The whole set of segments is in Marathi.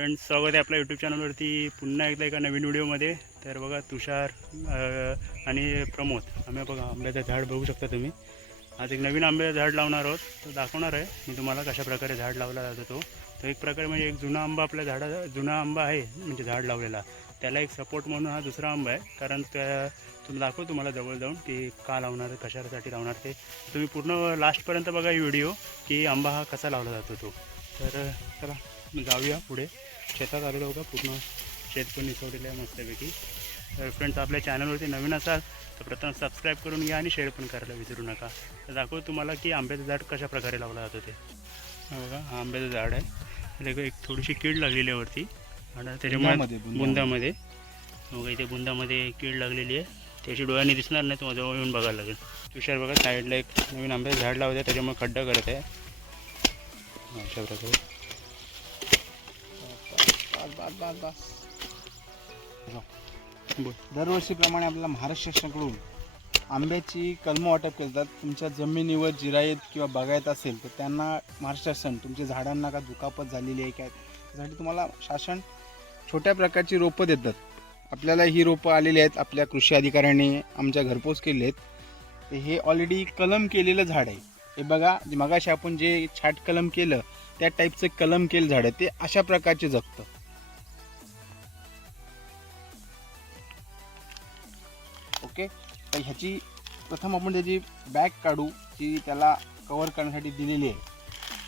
फ्रेंड्स स्वागत आहे आपल्या यूट्यूब चॅनलवरती पुन्हा एकदा एका नवीन व्हिडिओमध्ये तर बघा तुषार आणि प्रमोद. आम्ही बघा आंब्याचं झाड बघू शकता तुम्ही. आज एक नवीन आंब्याचं झाड लावणार आहोत. तो दाखवणार आहे मी तुम्हाला कशा प्रकारे झाड लावला जातो तो. तर एक प्रकारे म्हणजे एक जुना आंबा आपल्या झाडा जुना आंबा आहे म्हणजे झाड लावलेला. त्याला एक सपोर्ट म्हणून हा दुसरा आंबा आहे. कारण त्या तुम्ही दाखव तुम्हाला जवळ जाऊन की का लावणार कशासाठी लावणार ते. तुम्ही पूर्ण लास्टपर्यंत बघा ही व्हिडिओ की आंबा हा कसा लावला जातो तो. तर चला जाऊया पुढे. शेतात आलेलो बघा पूर्ण शेत पण निसवलेलं आहे मस्तपैकी. तर फ्रेंड्स आपल्या चॅनलवरती नवीन असाल तर प्रथम सबस्क्राईब करून घ्या आणि शेअर पण करायला विसरू नका. तर दाखवू तुम्हाला की आंब्याचं झाड कशा प्रकारे लावलं जातं ते. हा बघा हा आंब्याचं झाड आहे. एक थोडीशी कीड लागलेली आहे वरती. आणि त्याच्यामुळे बुंदामध्ये, बघा इथे बुंदामध्ये कीड लागलेली आहे. त्याची डोळ्यांनी दिसणार नाही तुम्हाला जवळ येऊन बघायला लागेल. तुषार बघा साईडला एक नवीन आंब्याचं झाड लावतं त्याच्यामुळे खड्डा करत आहे. अशा प्रकारे. बस, बस, बस, बस. बोल. दरवर्षीप्रमाणे आपल्याला महाराष्ट्र शासनाकडून आंब्याची कलमं वाटप केली जातात तुमच्या जमिनीवर जिरायत किंवा बागायत असेल तर त्यांना महाराष्ट्र शासन तुमच्या झाडांना का दुखापत झालेली आहे काय? त्यासाठी तुम्हाला शासन छोट्या प्रकारची रोपं देतात. आपल्याला ही रोपं आलेली आहेत. आपल्या कृषी अधिकाऱ्यांनी आमच्या घरपोच केली आहेत. तर हे ऑलरेडी कलम केलेलं झाड आहे. हे बघा मगाशी आपण जे छाट कलम केलं त्या टाईपचं कलम केलं झाड आहे. ते अशा प्रकारचे जगतं. ओके. तर ह्याची प्रथम आपण त्याची बॅग काढू जी त्याला कवर करण्यासाठी दिलेली आहे.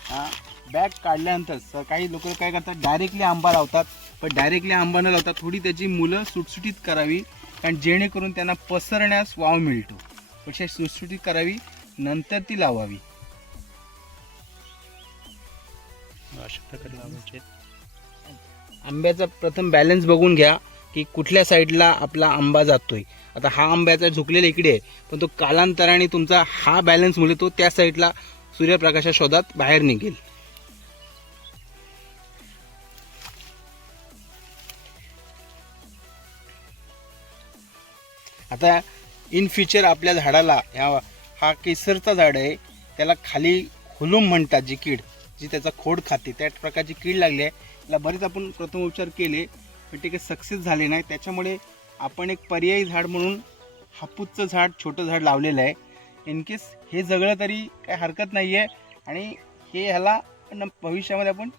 हा बॅग काढल्यानंतर स काही लोक काय करतात डायरेक्टली आंबा लावतात. पण डायरेक्टली आंबा न लावता थोडी त्याची मुलं सुटसुटीत करावी कारण जेणेकरून त्यांना पसरण्यास वाव मिळतो. पेक्षा सुटसुटीत करावी नंतर ती लावावी. अशा प्रकारे लावायचे. आंब्याचा प्रथम बॅलन्स बघून घ्या. की कुठल्या साईडला आपला आंबा जातोय. आता हा आंब्याचा झुकलेला इकडे आहे पण तो कालांतराने तुमचा हा बॅलन्स मुळे तो त्या साईडला सूर्यप्रकाशा शोधात बाहेर निघेल. आता इन फ्युचर आपल्या झाडाला ह्या हा केसरचा झाड आहे त्याला खाली हुलूम म्हणतात जी कीड जी त्याचा खोड खाते त्या प्रकारची कीड लागली आहे. त्याला बरेच आपण प्रथम उपचार केले. पण ते काही सक्सेस झाले नाही. त्याच्यामुळे आपण एक पर्यायी झाड म्हणून हापूसचं झाड छोटं झाड लावलेलं आहे. इन केस हे जगलं तरी काही हरकत नाही आहे आणि हे ह्याला न- भविष्यामध्ये आपण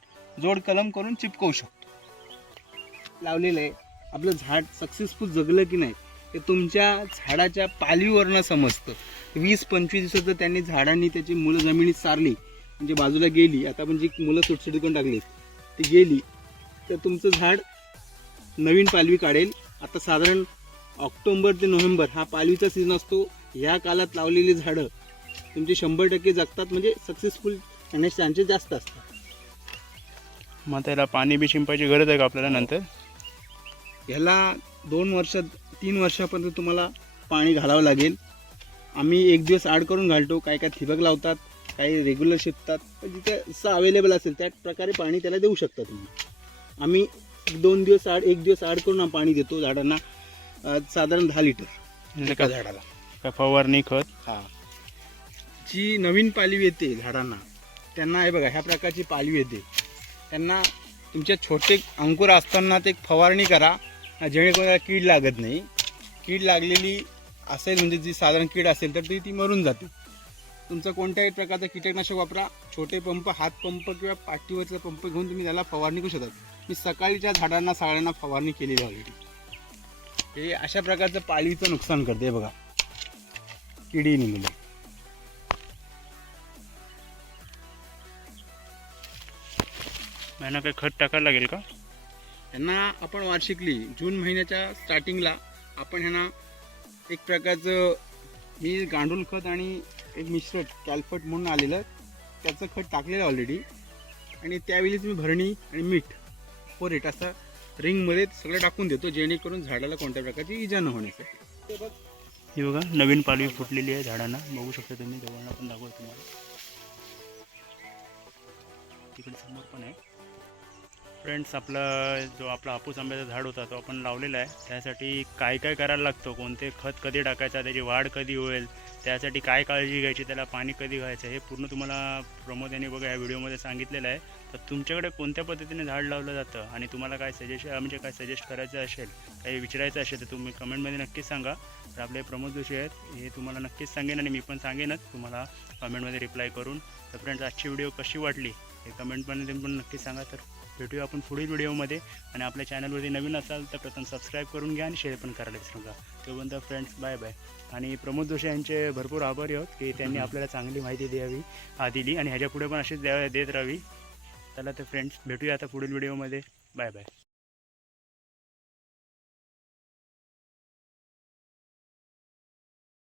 जोड कलम करून चिपकवू शकतो. लावलेलं आहे. आपलं झाड सक्सेसफुल जगलं की नाही ते तुमच्या झाडाच्या पालवीवरनं समजतं. वीस पंचवीस दिवसात त्यांनी झाडांनी त्याची मुलं जमिनीत सारली म्हणजे बाजूला गेली आता पण जी मुलं सुटसुटी करून टाकली ती गेली तर तुमचं झाड नवीन पालवी काढेल. आता साधारण ऑक्टोबर ते नोव्हेंबर हा पालवीचा सीझन असतो. ह्या काळात लावलेली झाडं तुमचे शंभर टक्के जगतात. म्हणजे सक्सेसफुल होण्याचे चान्सेस जास्त असतात. मग त्याला पाणी बी शिंपायची गरज आहे का आपल्याला नंतर? ह्याला दोन वर्ष तीन वर्षापर्यंत तुम्हाला पाणी घालावं लागेल. आम्ही एक दिवस आड करून घालतो. काय काय ठिबक लावतात काही रेग्युलर शिपतात पण जिथे जसं अवेलेबल असेल त्या प्रकारे पाणी त्याला देऊ शकता तुम्ही. आम्ही दोन दिवस आड एक दिवस आड करून पाणी देतो झाडांना. साधारण दहा लिटर म्हणजे एका झाडाला. फवारणी खत? हा. जी नवीन पालवी येते झाडांना त्यांना हे बघा ह्या प्रकारची पालवी येते. त्यांना तुमच्या छोटे अंकुर असताना ते फवारणी करा जेणेकरून कीड लागत नाही. कीड लागलेली असेल म्हणजे जी साधारण कीड असेल तर ती ती मरून जाते. तुमचा कोणत्याही प्रकारचा कीटकनाशक वापरा. छोटे पंप हात पंप किंवा पाठीवरचा पंप घेऊन तुम्ही त्याला फवारणी करू शकता. मी सकाळीच्या झाडांना सगळ्यांना फवारणी केलेली ऑलरेडी हे अशा प्रकारचं पालवीचं नुकसान करते बघा. किडी निघाली. यांना काही खत टाकायला लागेल का? यांना आपण वार्षिकली जून महिन्याच्या स्टार्टिंगला आपण ह्यांना एक प्रकारचं मी गांडूळ खत आणि एक मिश्रण कॅल्फट म्हणून आलेलं त्याचं खत टाकलेलं ऑलरेडी आणि त्यावेळी तुम्ही भरणी आणि मीठ फोरेट असा रिंगमध्ये सगळं टाकून देतो जेणेकरून झाडाला कोणत्या प्रकारची इजा न होण्यासाठी ही बघा नवीन पालवी फुटलेली आहे झाडांना. बघू शकता तुम्ही जवळनं पण दाखवतो तुम्हाला. तिकडे समोर पण आहे. फ्रेंड्स आपला जो आपला हापूस आंब्याचा झाड होता तो आपण लावलेला आहे. त्यासाठी काय काय करायला लागतो? कोणते खत कधी टाकायचं? त्याची वाढ कधी होईल? त्यासाठी काय काळजी घ्यायची त्याला पाणी कधी घ्यायचं हे पूर्ण तुम्हाला प्रमोद यांनी बघा या व्हिडिओमध्ये सांगितलेलं आहे. तर तुमच्याकडे कोणत्या पद्धतीने झाड लावलं जातं आणि तुम्हाला काय सजेशन म्हणजे काय सजेस्ट करायचं असेल काही विचारायचं असेल तर तुम्ही कमेंटमध्ये नक्कीच सांगा. तर आपले प्रमोद जोशी आहेत हे तुम्हाला नक्कीच सांगेन आणि मी पण सांगेनच. तुम्हाला कमेंटमध्ये रिप्लाय करून. तर फ्रेंड्स आजची व्हिडिओ कशी वाटली हे कमेंटमध्ये पण नक्कीच सांगा. तर भेटूया आपण पुढील व्हिडिओमध्ये. आणि आपल्या चॅनलवरती नवीन असाल तर प्रथम सबस्क्राईब करून घ्या आणि शेअर पण करायला विसरू नका. तोपर्यंत फ्रेंड्स बाय बाय आणि प्रमोद जोशी यांचे भरपूर आभारी आहोत की त्यांनी आपल्याला चांगली माहिती द्यावी दिली. आणि ह्याच्या पुढे पण अशीच द्या देत राहावी. चला तर फ्रेंड्स भेटूया आता पुढील व्हिडिओमध्ये. Bye bye